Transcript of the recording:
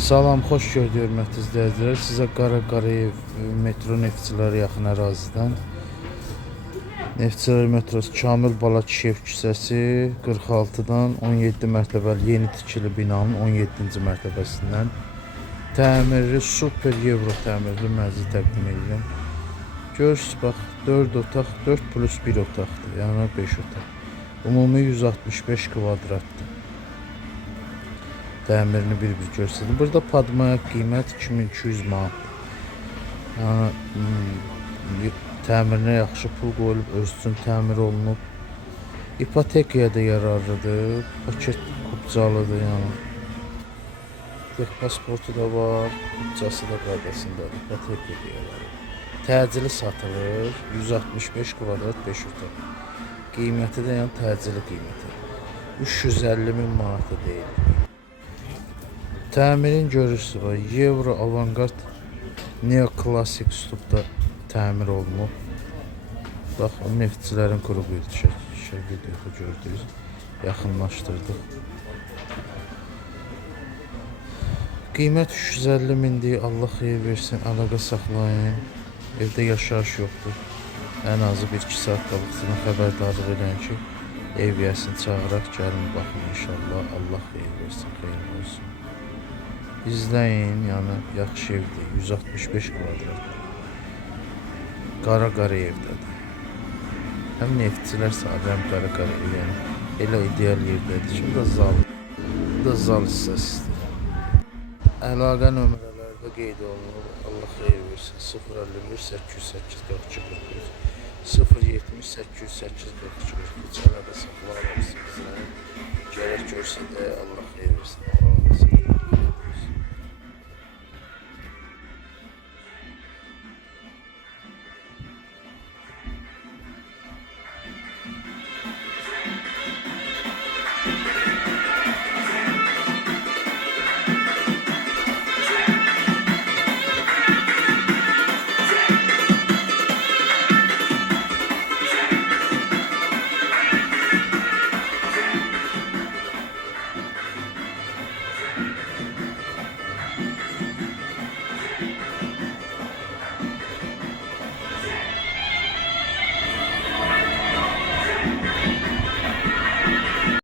Salam, xoş gördük hörmətli izləyicilər. Sizə Qara Qarayev metro Neftçiləri yaxın ərazidən Neftçilər metrosu Kamil Balakişiyev küçəsi 46-dan 17 mərtəbəli yeni tikili binanın 17-ci mərtəbəsindən təmirli super Euro təmirli mənzil təqdim edirəm. Görürsünüz, bax 4 otaq, 4 plus 1 otaqdır, yəni 5 otaq. Ümumi 165 kvadratdır. Təmirini bir-bir göstərdim. Burada padmaya qiymət 2200 manat. Yəni təmirinə yaxşı pul qoyulub, öz üçün təmir olunub. İpotekaya da yararlıdır. Paket kupcalıdır yəni. Tek pasportu da var, kupcası da qaydasındadır. İpotekaya da yararlıdır. Təcili satılır. 165 kvadrat 5 otaq. Qiyməti də yəni təcili qiyməti. 350.000 manata deyil. Təmirin görürsünüz, Euro Avangard neoklasik üslubda təmir olunub. Bax, o neftçilərin qrupu idi, videoda gördünüz, yaxınlaşdırdıq. Qiymət 350.000-dir, Allah xeyir versin, əlaqə saxlayın. Evdə yaşayış yoxdur. Ən azı 1-2 saat qabaqcadan xəbərdarlıq edin ki, ev yəsini çağıraq, gəlin baxın inşallah, Allah xeyir versin, xeyir olsun. İzləyin, yəni yaxşı evdir, 165 kvadrat. Qara Qarayevdədir. Həm neftçilər sahəsi, həm Qara Qarayev, yəni elə ideal yerdədir. Şimdi da zal hissəsidir. Əlaqə nömrələri də qeyd olunur. Allah xeyir versin. 051 808 42 43 070 808 42 43 əlaqə saxlayabilirsiniz bizlə. Gərək görsə də Allah xeyir versin.